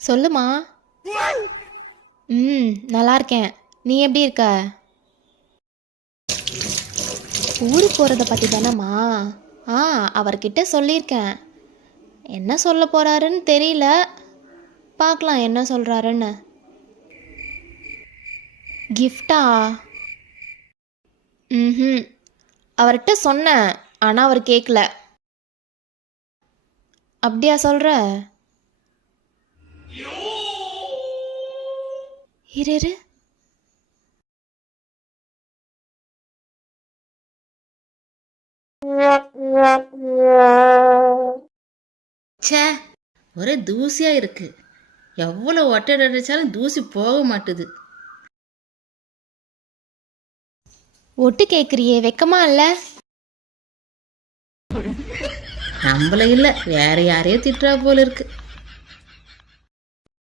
சொல்லுமா. நல்லா இருக்கேன். நீ எப்படி இருக்க? ஊருக்கு போகிறத பற்றி தானேம்மா? ஆ, அவர்கிட்ட சொல்லியிருக்கேன். என்ன சொல்ல போகிறாருன்னு தெரியல. பார்க்கலாம் என்ன சொல்கிறாருன்னு. கிஃப்டா? ம், அவர்கிட்ட சொன்னேன், ஆனால் அவர் கேட்கல. அப்படியா சொல்கிற? இரு இரு. ச்சே, ஒரே தூசியா இருக்கு. எவ்வளோ ஒட்டை அடிச்சாலும் தூசி போக மாட்டுது. ஒட்டு கேட்குறியே, வெக்கமா இல்லை? நம்மள இல்ல, வேற யாரையோ திட்டுறா போல இருக்கு.